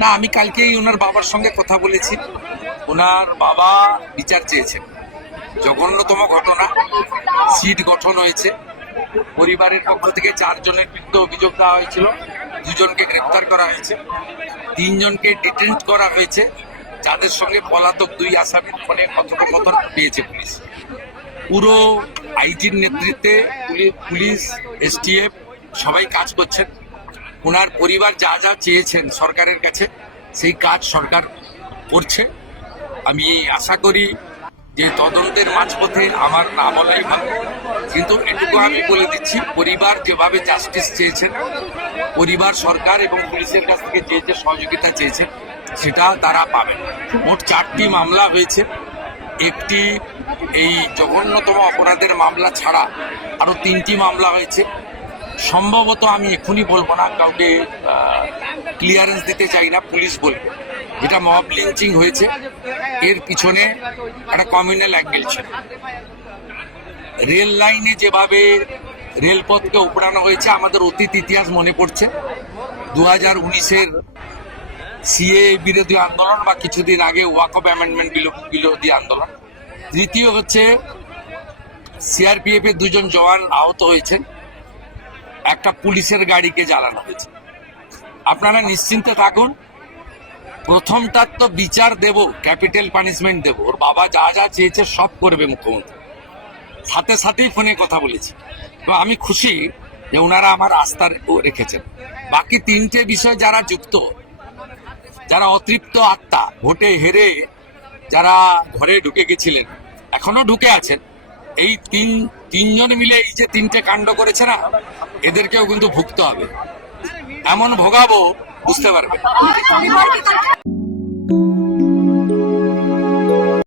না, আমি কালকেই ওনার বাবার সঙ্গে কথা বলেছি। ওনার বাবা বিচার চেয়েছেন। জঘন্যতম ঘটনা, সিট গঠন হয়েছে, পরিবারের পক্ষ থেকে 4 জনের বিরুদ্ধে অভিযোগ দেওয়া হয়েছিল, 2 জনকে গ্রেপ্তার করা হয়েছে, 3 জনকে ডিটেন্ট করা হয়েছে, যাদের সঙ্গে পলাতক 2 আসামির ফোনে কথোপকথন পেয়েছে পুলিশ। পুরো আইজির নেতৃত্বে পুলিশ, এসটিএফ সবাই কাজ করছেন। ওনার পরিবার যা যা চেয়েছেন সরকারের কাছে, সেই কাজ সরকার করছে। আমি আশা করি যে তদন্তের মাঝপথে আমার না বলাই ভালো, কিন্তু এটুকু আমি বলে দিচ্ছি, পরিবার যেভাবে জাস্টিস চেয়েছেন, পরিবার সরকার এবং পুলিশের কাছ থেকে যে যে সহযোগিতা চেয়েছেন সেটা তারা পাবেন। মোট 4টি মামলা হয়েছে। একটি এই জঘন্যতম অপরাধের মামলা ছাড়া আরো 3টি মামলা হয়েছে। সম্ভবত আমি এখনই বলবো না, কাউকে ক্লিয়ারেন্স দিতে চাই না, পুলিশ বলবে। যেটা মব লিঞ্চিং হয়েছে, এর পিছনে একটা কমিউনাল অ্যাঙ্গেল ছিল। রেল লাইনে যেভাবে রেলপথকে উপড়ানো হয়েছে, আমাদের অতীত ইতিহাস মনে পড়ছে। 2019-এর সিএ বিরোধী আন্দোলন বা কিছুদিন আগে ওয়াকফ অ্যামেন্ডমেন্ট বিরোধী আন্দোলন। তৃতীয় হচ্ছে সিআরপিএফ এর 2 জন জওয়ান আহত হয়েছে, একটা পুলিশের গাড়িকে জ্বালানো হয়েছে। আপনারা নিশ্চিন্তে থাকুন, প্রথমটার তো বিচার দেব, ক্যাপিটাল পানিশমেন্ট দেব। ওর বাবা যা যা চেয়েছে সব করবে মুখ্যমন্ত্রী। সাথে সাথেই ফোনে কথা বলেছি এবং আমি খুশি যে ওনারা আমার আস্থা রেখেছেন। বাকি 3টে বিষয় যারা যুক্ত, যারা অতৃপ্ত আত্মা, ভোটে হেরে যারা ঘরে ঢুকে গেছিলেন, এখনো ঢুকে আছেন, এই তিনজন মিলে এই যে 3টে কাণ্ড করেছে না, এদেরকেও কিন্তু ভুগতে হবে। এমন ভোগাবো, বুঝতে পারবে।